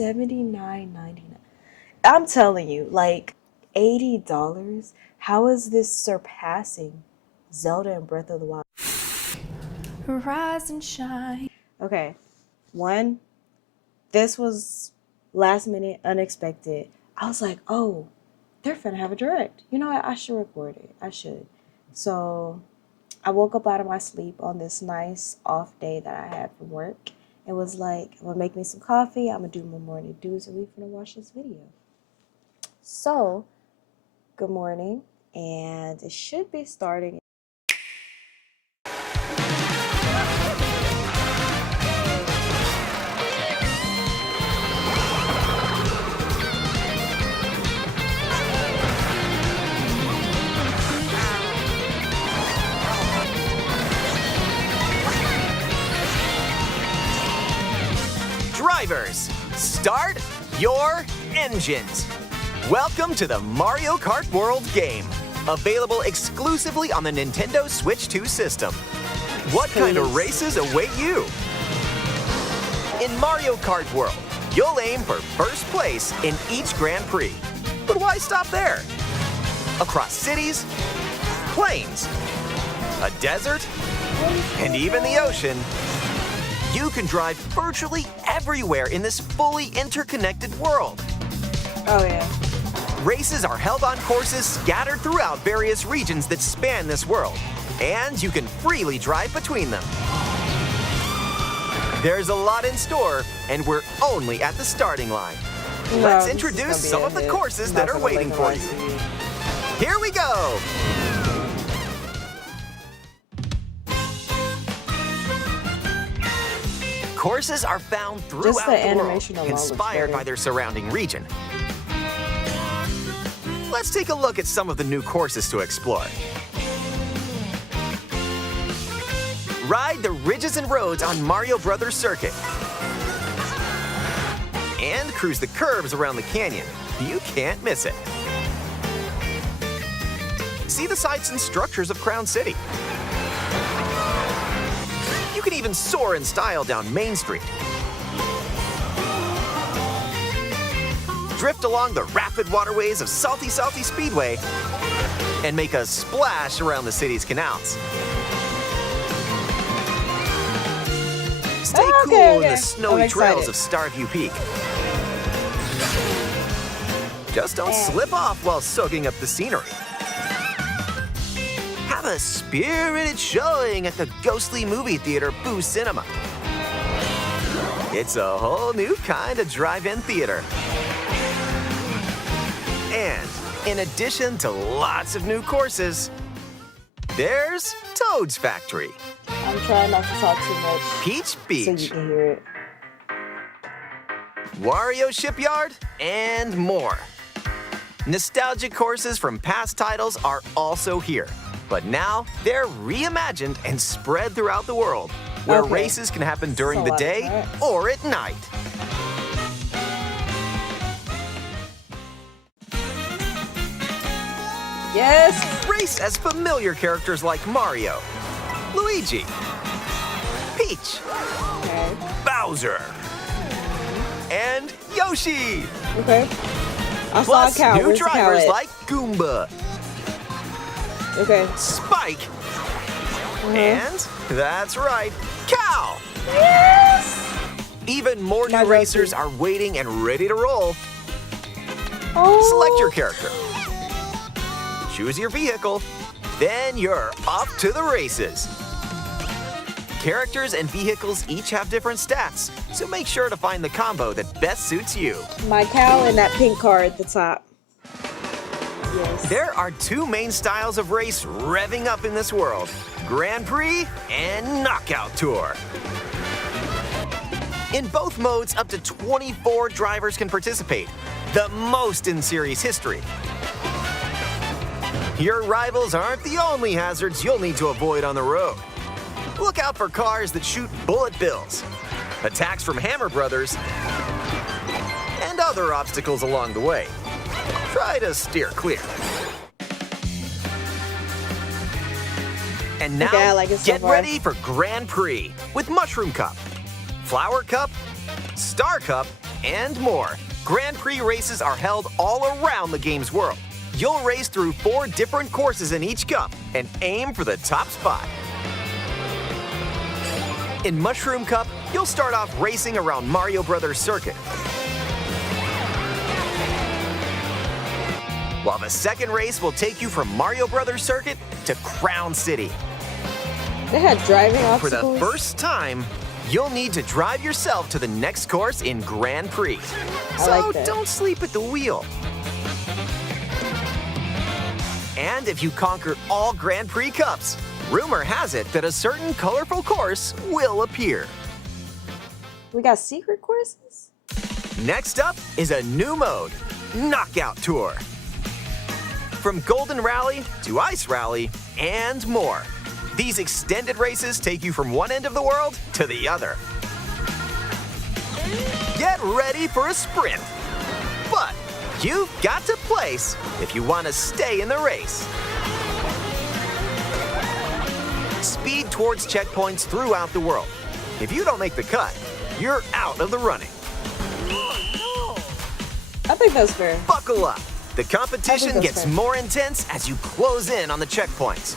$79.99. I'm telling you, like $80. How is this surpassing Zelda and Breath of the Wild? Rise and shine. Okay, one, this was last minute, unexpected. I was like, oh, they're finna have a direct. You know what? I should record it. I should. So I woke up out of my sleep on this nice off day that I had from work. It was like, I'm gonna make me some coffee. I'm gonna do my morning do's, and we're gonna watch this video. So, good morning, and it should be starting. Drivers, start your engines. Welcome to the Mario Kart World game, available exclusively on the Nintendo Switch 2 system. What kind of races await you? In Mario Kart World, you'll aim for first place in each Grand Prix. But why stop there? Across cities, plains, a desert, and even the ocean, you can drive virtually everywhere in this fully interconnected world. Oh, yeah. Races are held on courses scattered throughout various regions that span this world, and you can freely drive between them. There's a lot in store, and we're only at the starting line. Let's introduce some of the courses that are waiting for you. Here we go! Courses are found throughout the world, inspired by their surrounding region. Let's take a look at some of the new courses to explore. Ride the ridges and roads on Mario Brothers Circuit. And cruise the curves around the canyon. You can't miss it. See the sights and structures of Crown City. You can even soar in style down Main Street. Drift along the rapid waterways of Salty Speedway and make a splash around the city's canals. Stay cool in the snowy trails of Starview Peak. Just don't slip off while soaking up the scenery. Have a spirited showing at the ghostly movie theater Boo Cinema. It's a whole new kind of drive-in theater. And in addition to lots of new courses, there's Toad's Factory. I'm trying not to talk too much. Peach Beach. So you can hear it. Wario Shipyard, and more. Nostalgic courses from past titles are also here. But now, they're reimagined and spread throughout the world, where races can happen during the day or at night. Yes! Race as familiar characters like Mario, Luigi, Peach, Bowser, and Yoshi. Okay. I Plus saw a cow. new drivers like Goomba, Spike, and that's right, Cow. Yes! Even more new racers are waiting and ready to roll. Select your character. Choose your vehicle. Then you're off to the races. Characters and vehicles each have different stats, so make sure to find the combo that best suits you. My cow and that pink car at the top. Yes. There are two main styles of race revving up in this world: Grand Prix and Knockout Tour. In both modes, up to 24 drivers can participate, the most in series history. Your rivals aren't the only hazards you'll need to avoid on the road. Look out for cars that shoot bullet bills, attacks from Hammer Brothers, and other obstacles along the way. Try to steer clear. And now, get ready for Grand Prix with Mushroom Cup, Flower Cup, Star Cup, and more. Grand Prix races are held all around the game's world. You'll race through 4 different courses in each cup and aim for the top spot. In Mushroom Cup, you'll start off racing around Mario Brothers Circuit, while the second race will take you from Mario Brothers Circuit to Crown City. They had driving For the obstacles? first time, you'll need to drive yourself to the next course in Grand Prix. I So like that. don't sleep at the wheel. And if you conquer all Grand Prix Cups, rumor has it that a certain colorful course will appear. We got secret courses? Next up is a new mode, Knockout Tour. From Golden Rally to Ice Rally and more. These extended races take you from one end of the world to the other. Get ready for a sprint. But you've got to place if you want to stay in the race. Speed towards checkpoints throughout the world. If you don't make the cut, you're out of the running. I think that's fair. Buckle up. The competition that's gets fair. more intense as you close in on the checkpoints.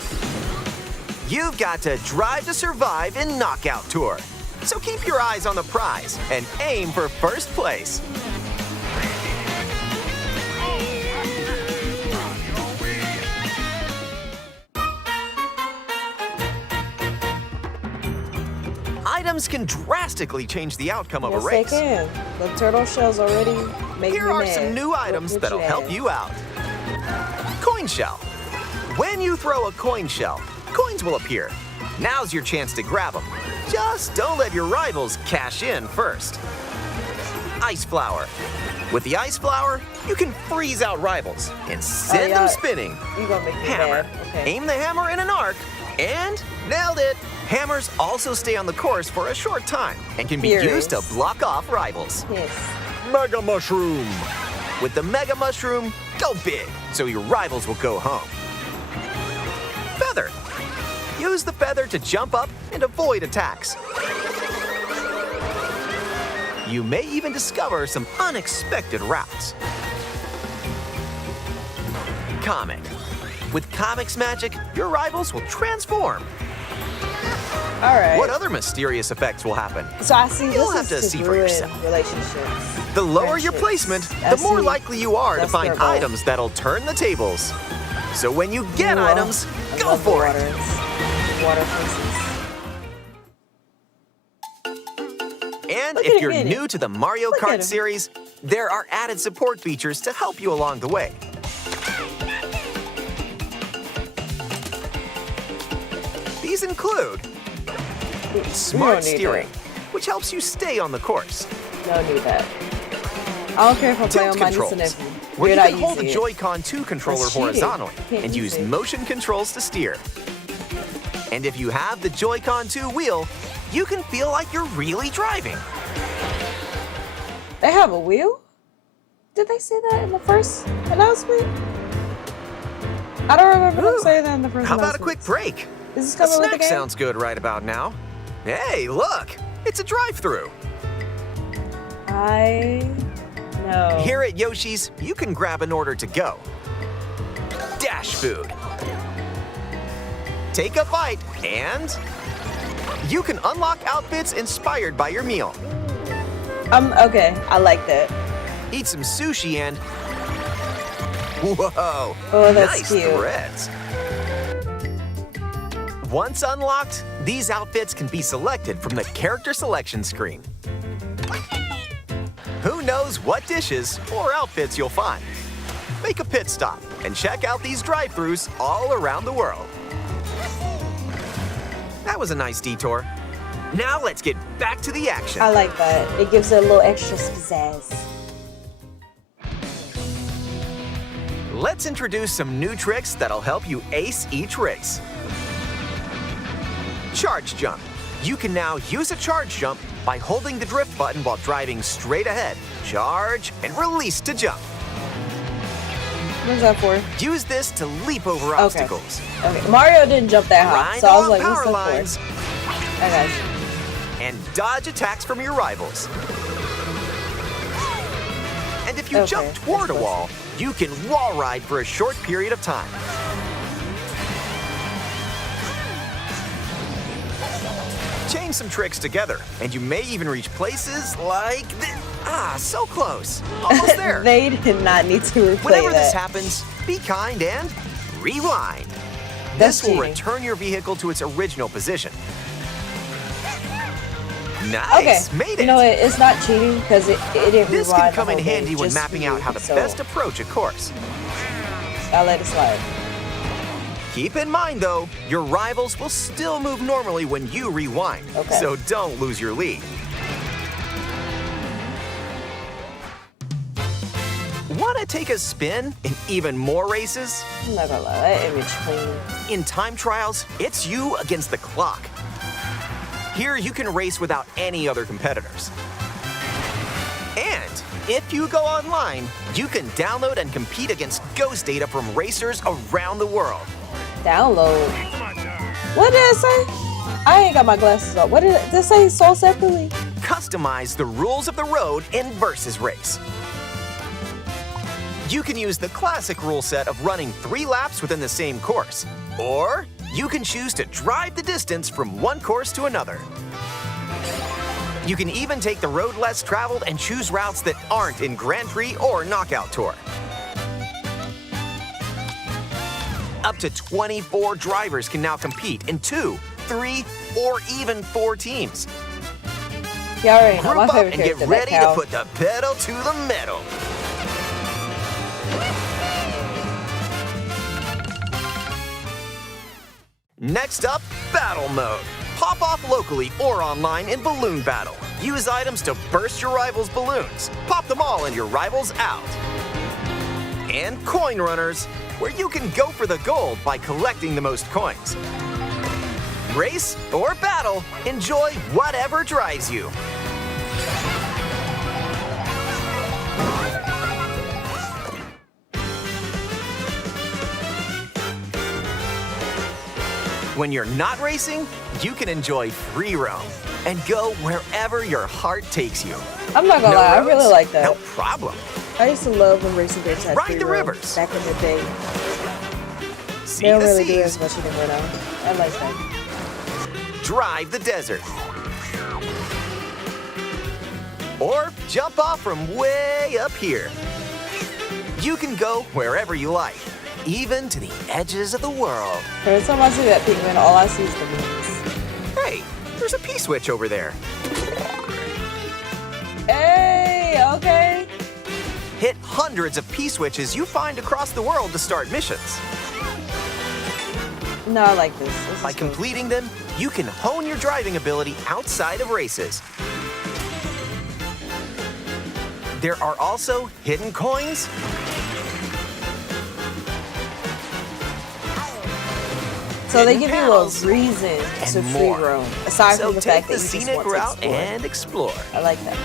You've got to drive to survive in Knockout Tour. So keep your eyes on the prize and aim for first place. Items can drastically change the outcome of a Yes, race. they can. The turtle shells already make Here me are mad. some new items What that'll you help add? you out. Coin shell. When you throw a coin shell, coins will appear. Now's your chance to grab them. Just don't let your rivals cash in first. Ice flower. With the ice flower, you can freeze out rivals and send yeah. them spinning. You gonna make me Hammer. mad. Okay. Aim the hammer in an arc and nailed it. Hammers also stay on the course for a short time and can be used to Furious. block off rivals. Yes. Mega Mushroom. With the Mega Mushroom, go big so your rivals will go home. Feather. Use the feather to jump up and avoid attacks. You may even discover some unexpected routes. Comic. With Comic's magic, your rivals will transform. All right. What other mysterious effects will happen? So I see You'll this have is to see for ruin yourself. relationships. The lower your friendships. placement, I the more see. likely you are to That's find their goal. items that'll turn the tables. So when you get Ooh, items, I go love the for it. Water places. And Look if at you're him. new to the Mario Look at Kart him. series, there are added support features to help you along the way. These include smart need steering, which helps you stay on the course. No need that. I don't care if I play Tilt on my niece and controls, nephew. where We're you not can hold the using it. Joy-Con 2 controller That's cheating. horizontally You can't and use use it. motion controls to steer. And if you have the Joy-Con 2 wheel, you can feel like you're really driving. They have a wheel? Did they say that in the first announcement? I don't remember them Ooh, saying that in the first How announcement. about a quick break? Is this A coming with the snack game? sounds good right about now. Hey, look, it's a drive-through. I know. Here at Yoshi's, you can grab an order to go. Dash food. Take a bite and you can unlock outfits inspired by your meal. Okay, I like that. Eat some sushi and whoa, Oh, that's nice cute. threads. Once unlocked, these outfits can be selected from the character selection screen. Who knows what dishes or outfits you'll find? Make a pit stop and check out these drive-thrus all around the world. That was a nice detour. Now let's get back to the action. I like that. It gives it a little extra pizzazz. Let's introduce some new tricks that'll help you ace each race. Charge jump. You can now use a charge jump by holding the drift button while driving straight ahead. Charge and release to jump. What's that for? Use this to leap over obstacles. Okay, Mario didn't jump that high, Grind so I was along like, power what's lines that for? I got you. and dodge attacks from your rivals. you jump toward a wall, you can wall ride for a short period of time. Chain some tricks together, and you may even reach places like so close. Almost there. They did not need to replay Whenever that. this happens, be kind and rewind. That's This will cheating. return your vehicle to its original position. Nice, made it. You know what? It's not cheating because it didn't This rewind can come the in whole game, handy when just mapping for out you, how to so best approach a course. I let it slide. Keep in mind, though, your rivals will still move normally when you rewind, so don't lose your lead. Want to take a spin in even more races? I'm not gonna lie, that image clean. In time trials, it's you against the clock. Here, you can race without any other competitors. And if you go online, you can download and compete against ghost data from racers around the world. Download. What did it say? I ain't got my glasses on. What did it say? Sold separately? Customize the rules of the road in Versus Race. You can use the classic rule set of running 3 laps within the same course, or you can choose to drive the distance from one course to another. You can even take the road less traveled and choose routes that aren't in Grand Prix or Knockout Tour. Up to 24 drivers can now compete in 2, 3, or even 4 teams. You already know Group my up favorite and get character, ready that to cow. put the pedal to the metal. Next up, Battle Mode. Pop off locally or online in Balloon Battle. Use items to burst your rivals' balloons. Pop them all and your rivals out. And Coin Runners, where you can go for the gold by collecting the most coins. Race or battle, enjoy whatever drives you. When you're not racing, you can enjoy free roam and go wherever your heart takes you. I'm not gonna No lie, I really roads? like that. No problem. I used to love when racing games had Ride free the roam rivers. back in the day. See They don't the really do it seas. as much anymore now. I like that. Drive the desert. Or jump off from way up here. You can go wherever you like, even to the edges of the world. Every time I see that pigment, all I see is the memes. Hey, there's a P-switch over there. Hey, okay. Hit hundreds of P-switches you find across the world to start missions. No, I like this. This By is cool. completing them, you can hone your driving ability outside of races. There are also hidden coins, So they hidden give you a panels, reason and to free more. roam, aside So from the take fact the that you just scenic want to route explore. and explore. I like that.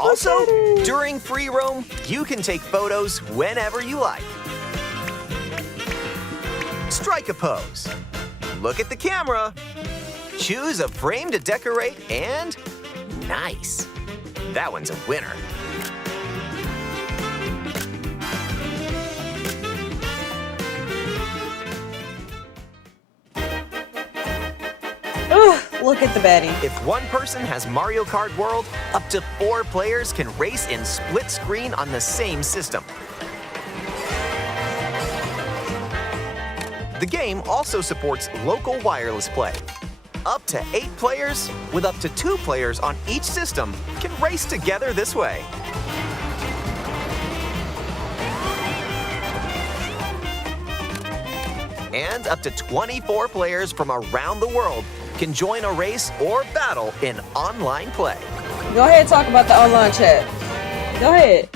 Also, Okay. during free roam, you can take photos whenever you like. Strike a pose. Look at the camera. Choose a frame to decorate, and nice. That one's a winner. Ugh, look at the baddie. If one person has Mario Kart World, up to 4 players can race in split screen on the same system. The game also supports local wireless play. Up to 8 players, with up to 2 players on each system, can race together this way. And up to 24 players from around the world can join a race or battle in online play. Go ahead and talk about the online chat. Go ahead.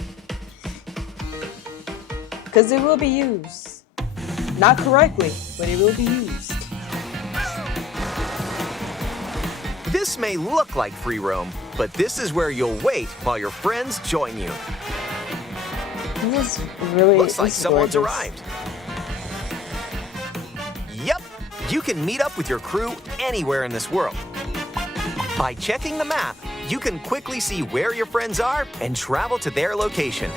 Because it will be used. Not correctly, but it will be used. This may look like free roam, but this is where you'll wait while your friends join you. This is really Looks like this is someone's gorgeous. arrived. Yep, you can meet up with your crew anywhere in this world. By checking the map, You can quickly see where your friends are and travel to their location.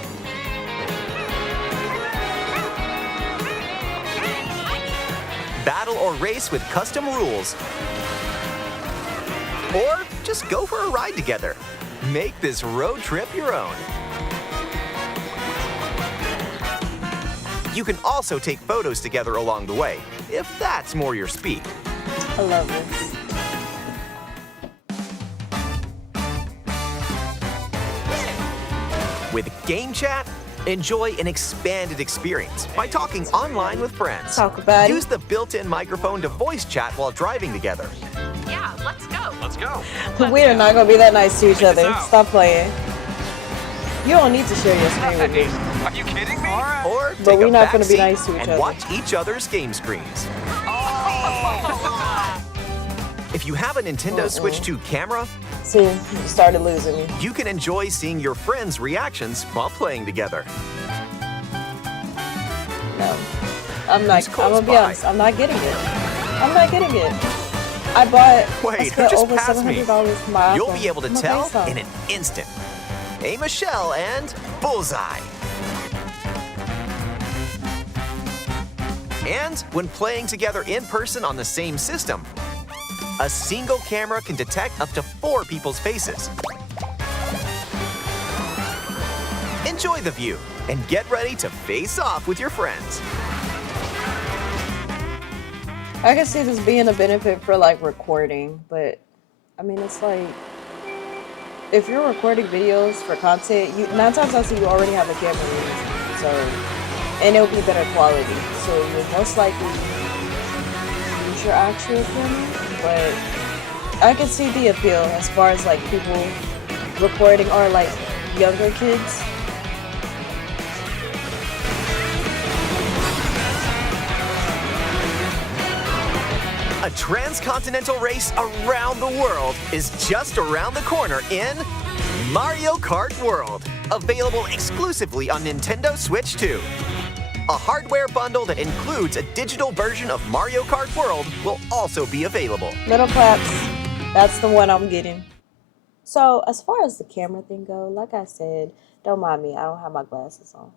Battle or race with custom rules. Or just go for a ride together. Make this road trip your own. You can also take photos together along the way, if that's more your speed. I love this. With GameChat, enjoy an expanded experience by talking online with friends. Talk about it. Use the built-in microphone to voice chat while driving together. Yeah, let's go. Let's go. We are not gonna be that nice to each Check this other. out. Stop playing. You don't need to share your screen with me. Are you kidding me? Or But take we're a not back gonna be seat nice to each and other. watch each other's game screens. If you have a Nintendo Switch 2 camera, See, you started losing me. you can enjoy seeing your friends' reactions while playing together. No. I'm not. Who's I'm close gonna be by? honest. I'm not getting it. I'm not getting it. I bought. I Wait, who spent just over passed me? $700 for my You'll iPhone. be able to I'm tell okay, so. in an instant. Aim a shell and bullseye. And when playing together in person on the same system, a single camera can detect up to 4 people's faces. Enjoy the view and get ready to face off with your friends. I can see this being a benefit for like recording, but I mean, it's like if you're recording videos for content, you 9 times out of 10 you already have a camera used, so and it'll be better quality. So you'll most likely use your actual camera, but I can see the appeal as far as like people recording or like younger kids. A transcontinental race around the world is just around the corner in Mario Kart World, available exclusively on Nintendo Switch 2. A hardware bundle that includes a digital version of Mario Kart World will also be available. Little claps. That's the one I'm getting. So as far as the camera thing go, like I said, don't mind me. I don't have my glasses on.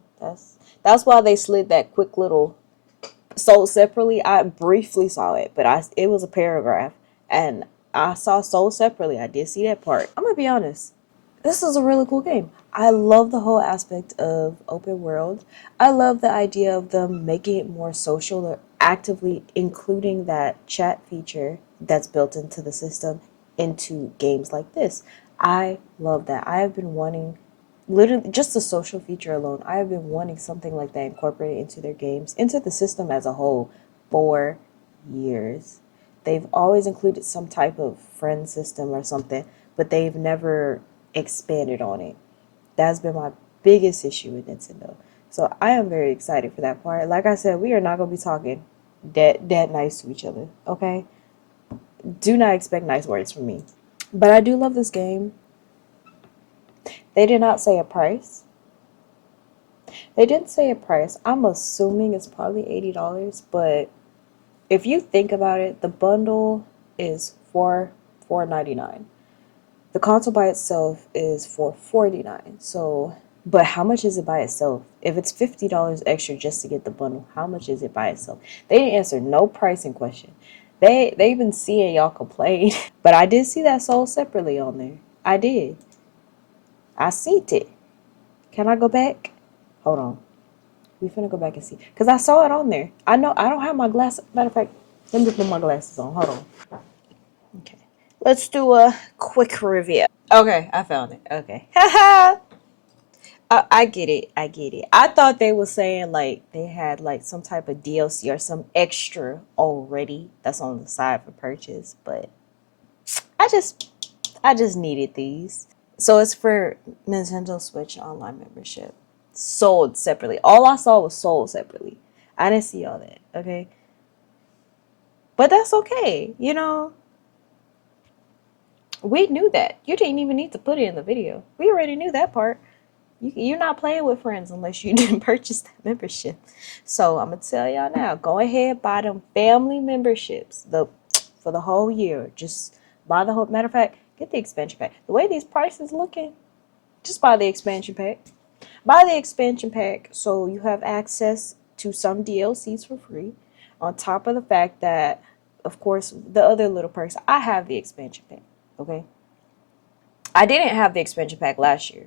That's why they slid that quick little sold separately. I briefly saw it, but it was a paragraph, and I saw sold separately. I did see that part. I'm gonna be honest. This is a really cool game. I love the whole aspect of open world. I love the idea of them making it more social or actively including that chat feature that's built into the system into games like this. I love that. I have been wanting, literally just the social feature alone, I have been wanting something like that incorporated into their games, into the system as a whole, for years. They've always included some type of friend system or something, but they've never expanded on it. That's been my biggest issue with Nintendo. So I am very excited for that part. Like I said, we are not going to be talking that nice to each other, okay? Do not expect nice words from me. But I do love this game. They did not say a price. They didn't say a price. I'm assuming it's probably $80, but if you think about it, the bundle is for $4.99. The console by itself is for $49. So, but how much is it by itself? If it's $50 extra just to get the bundle, how much is it by itself? They didn't answer no pricing question. They've been seeing y'all complain, but I did see that sold separately on there. I did. I seen it. Can I go back? Hold on. We finna go back and see. Because I saw it on there. I know I don't have my glasses. Matter of fact, let me put my glasses on. Hold on. Okay. Let's do a quick review. Okay, I found it. Okay. Haha. I get it. I get it. I thought they were saying like they had like some type of DLC or some extra already that's on the side for purchase, but I just needed these. So it's for Nintendo Switch Online membership. Sold separately. All I saw was sold separately. I didn't see all that, okay? But that's okay, you know? We knew that. You didn't even need to put it in the video. We already knew that part. You're not playing with friends unless you didn't purchase that membership. So I'm going to tell y'all now, go ahead, buy them family memberships for the whole year. Just buy the whole, matter of fact, Get the expansion pack. The way these prices looking, just buy the expansion pack. Buy the expansion pack so you have access to some DLCs for free. On top of the fact that, of course, the other little perks. I have the expansion pack, okay? I didn't have the expansion pack last year.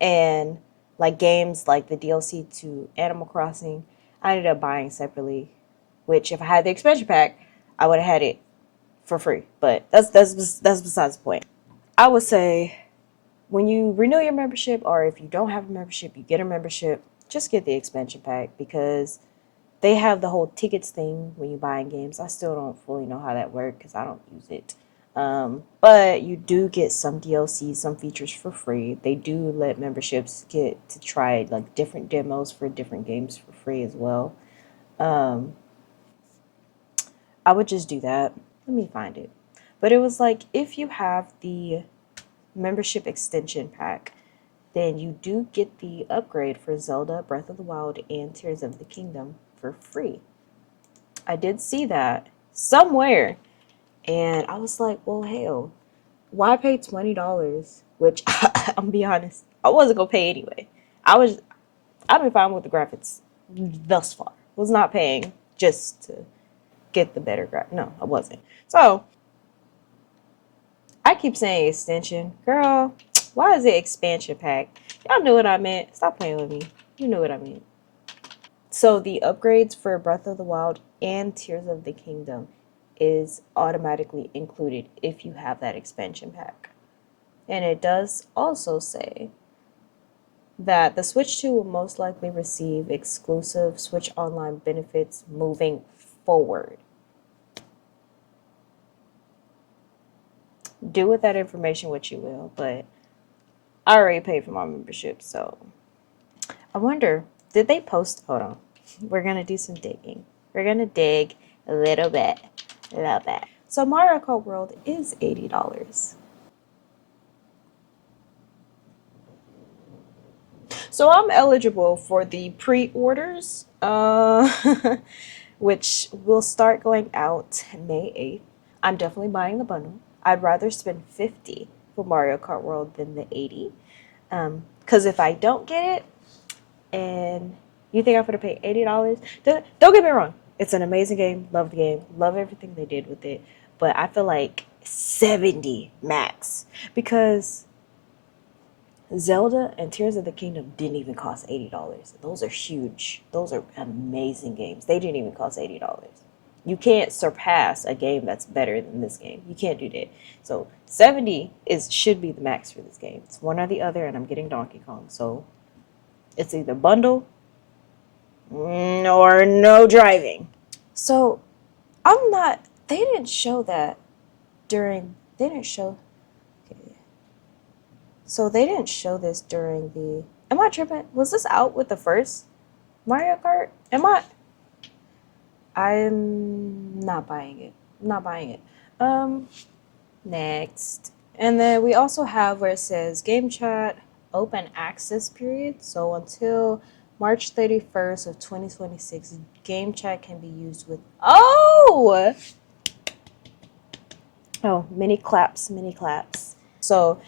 And like games like the DLC to Animal Crossing, I ended up buying separately. Which, if I had the expansion pack, I would have had it for free. But that's besides the point. I would say when you renew your membership, or if you don't have a membership, you get a membership, just get the expansion pack because they have the whole tickets thing when you buy games. I still don't fully know how that works because I don't use it. But you do get some DLC, some features for free. They do let memberships get to try like different demos for different games for free as well. I would just do that. Let me find it. But it was like if you have the membership extension pack, then you do get the upgrade for Zelda Breath of the Wild and Tears of the Kingdom for free. I did see that somewhere, and I was like, well, hell, why pay $20? Which I'm gonna be honest, I wasn't gonna pay anyway. I've been fine with the graphics thus far. Was not paying just to get the better graphics. No, I wasn't. So I keep saying extension, girl. Why is it expansion pack? Y'all knew what I meant. Stop playing with me. You knew what I meant. So the upgrades for Breath of the Wild and Tears of the Kingdom is automatically included if you have that expansion pack. And it does also say that the Switch 2 will most likely receive exclusive Switch Online benefits moving forward. Do with that information what you will, but I already paid for my membership, so I wonder, did they post? Hold on. We're going to do some digging. We're going to dig a little bit. A little bit. So Mario Kart World is $80. So I'm eligible for the pre-orders, which will start going out May 8th. I'm definitely buying the bundle. I'd rather spend $50 for Mario Kart World than the $80. Because if I don't get it, and you think I'm going to pay $80, don't get me wrong. It's an amazing game. Love the game. Love everything they did with it. But I feel like 70 max. Because Zelda and Tears of the Kingdom didn't even cost $80. Those are huge. Those are amazing games. They didn't even cost $80. You can't surpass a game that's better than this game. You can't do that. So 70 should be the max for this game. It's one or the other, and I'm getting Donkey Kong. So it's either bundle or no driving. So they didn't show that they didn't show, okay. So they didn't show this during am I tripping? Was this out with the first Mario Kart? I'm not buying it. I'm not buying it. Next. And then we also have where it says GameChat open access period. So until March 31st of 2026, GameChat can be used with mini claps. So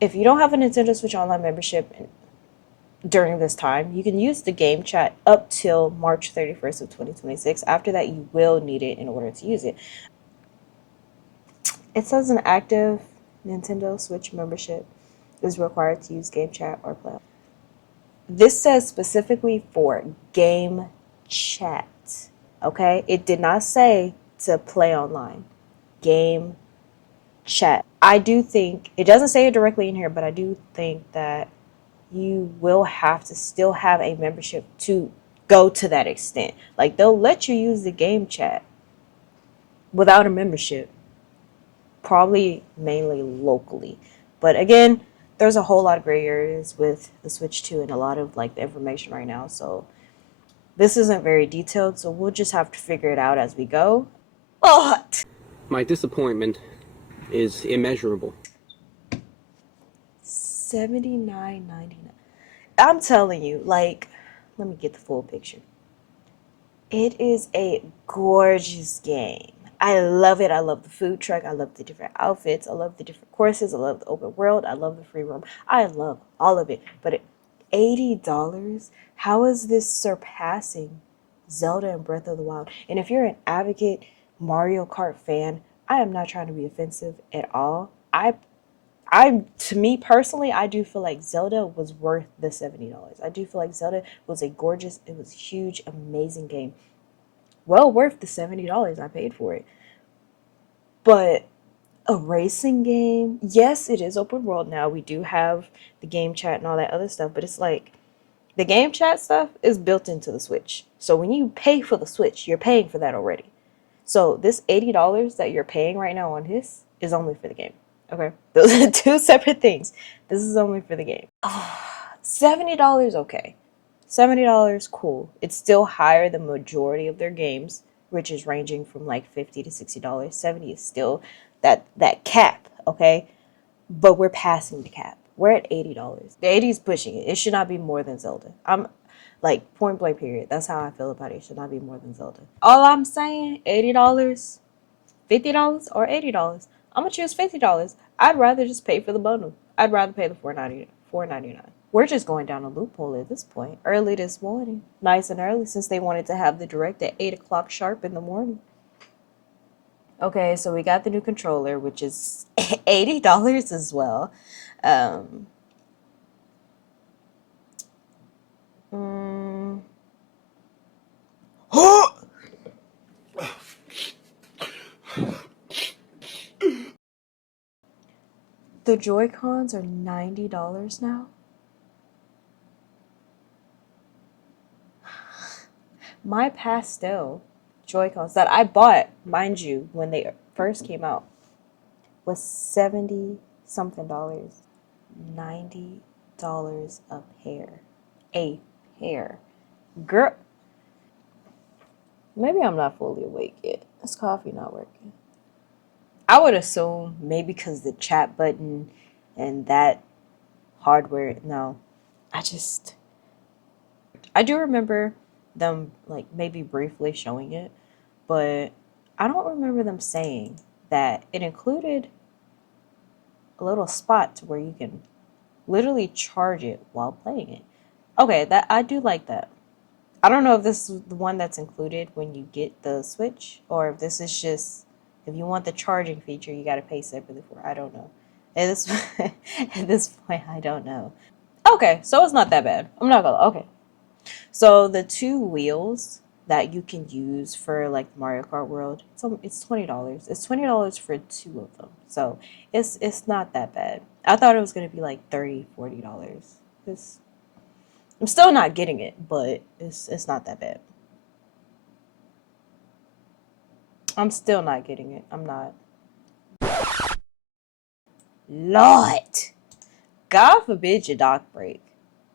if you don't have a Nintendo Switch Online membership during this time, you can use the GameChat up till March 31st of 2026. After that, you will need it in order to use it. It says an active Nintendo Switch membership is required to use GameChat or play. This says specifically for GameChat, okay? It did not say to play online. GameChat. I do think, it doesn't say it directly in here, but I do think that you will have to still have a membership to go to that extent. Like, they'll let you use the GameChat without a membership. Probably mainly locally. But again, there's a whole lot of gray areas with the Switch 2 and a lot of like the information right now. So this isn't very detailed, so we'll just have to figure it out as we go. But my disappointment is immeasurable. $79.99. I'm telling you, like, let me get the full picture. It is a gorgeous game. I love it. I love the food truck. I love the different outfits. I love the different courses. I love the open world. I love the free roam. I love all of it. But at $80, how is this surpassing Zelda and Breath of the Wild? And if you're an advocate Mario Kart fan, I am not trying to be offensive at all. To me personally, I do feel like Zelda was worth the $70. I do feel like Zelda was it was a huge, amazing game. Well worth the $70 I paid for it. But a racing game, yes, it is open world now. We do have the game chat and all that other stuff, but it's like the game chat stuff is built into the Switch. So when you pay for the Switch, you're paying for that already. So this $80 that you're paying right now on this is only for the game. Okay? Those are two separate things. This is only for the game. $70, okay. $70, cool. It's still higher than majority of their games, which is ranging from like $50 to $60. 70 is still that cap, okay? But we're passing the cap. We're at $80. The 80 is pushing it. It should not be more than Zelda. I'm like point blank period. That's how I feel about it. It should not be more than Zelda. All I'm saying, $80, $50, or $80. I'm gonna choose $50. I'd rather just pay for the bundle. I'd rather pay the $4.99. We're just going down a loophole at this point. Early this morning, nice and early, since they wanted to have the direct at 8 o'clock sharp in the morning. Okay, so we got the new controller, which is $80 as well. Um, mm, the Joy-Cons are $90 now. My pastel Joy-Cons that I bought, mind you, when they first came out, was 70 something dollars. $90 a pair. A pair. Girl, maybe I'm not fully awake yet. This coffee not working. I would assume maybe because the chat button and that hardware. No, I do remember them like maybe briefly showing it, but I don't remember them saying that it included a little spot to where you can literally charge it while playing it. Okay, that I do like that. I don't know if this is the one that's included when you get the Switch, or if this is just if you want the charging feature, you got to pay separately for it. I don't know. At this at this point, I don't know. Okay, so it's not that bad. I'm not gonna. Okay, so the two wheels that you can use for like Mario Kart World, it's $20. It's $20 for two of them. So it's not that bad. I thought it was gonna be like $30, $40. It's I'm still not getting it, but it's not that bad. I'm still not getting it. I'm not. Lord, God forbid your dock break.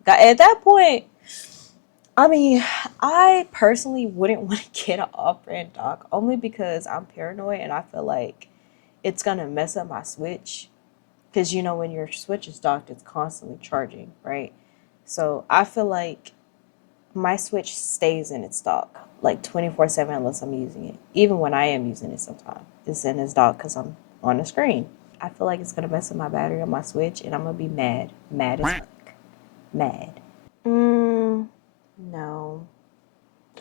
God, at that point, I mean, I personally wouldn't want to get an off-brand dock only because I'm paranoid and I feel like it's gonna mess up my Switch. Because you know, when your Switch is docked, it's constantly charging, right? So I feel like my Switch stays in its dock like 24/7 unless I'm using it. Even when I am using it sometimes, it's in its dock because I'm on the screen. I feel like it's gonna mess up my battery on my Switch and I'm gonna be mad. Mad as fuck. Mad. No.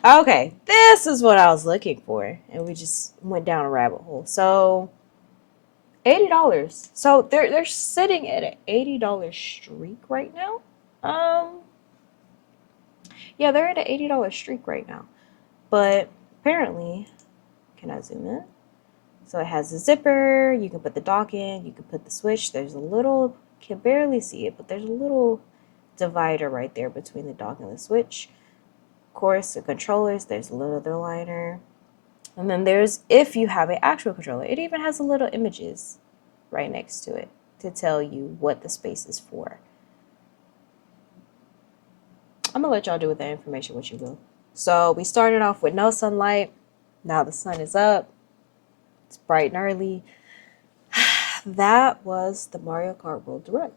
Okay, this is what I was looking for. And we just went down a rabbit hole. So $80. So they're sitting at an $80 streak right now. Um yeah, they're at an $80 streak right now. But apparently, can I zoom in? So it has a zipper, you can put the dock in, you can put the Switch. There's a little, can barely see it, but there's a little divider right there between the dock and the Switch. Of course, the controllers, there's a little other liner. And then there's, if you have an actual controller, it even has a little images right next to it to tell you what the space is for. I'm gonna let y'all do with that information what you will. So we started off with no sunlight. Now the sun is up. It's bright and early. That was the Mario Kart World Direct.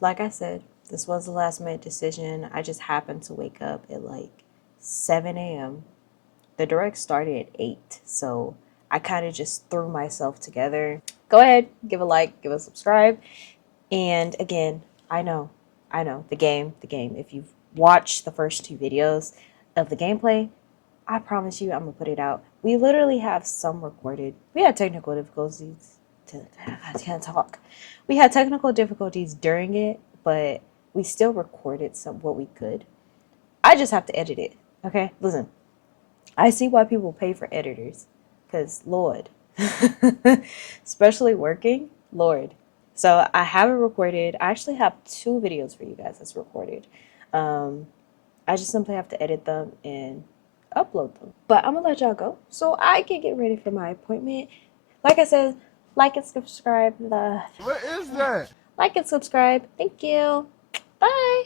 Like I said, this was a last minute decision. I just happened to wake up at like 7 a.m. The Direct started at 8, so I kind of just threw myself together. Go ahead, give a like, give a subscribe. And again, I know, the game. If you've watched the first 2 videos of the gameplay, I promise you I'm gonna put it out. We literally have some recorded. We had technical difficulties. I can't talk. We had technical difficulties during it, but we still recorded some what we could. I just have to edit it. Okay, listen. I see why people pay for editors, because Lord, especially working, Lord. So I have it recorded. I actually have 2 videos for you guys that's recorded. I just simply have to edit them and upload them. But I'm gonna let y'all go so I can get ready for my appointment. Like I said, like and subscribe. What is that? Like and subscribe. Thank you. Bye.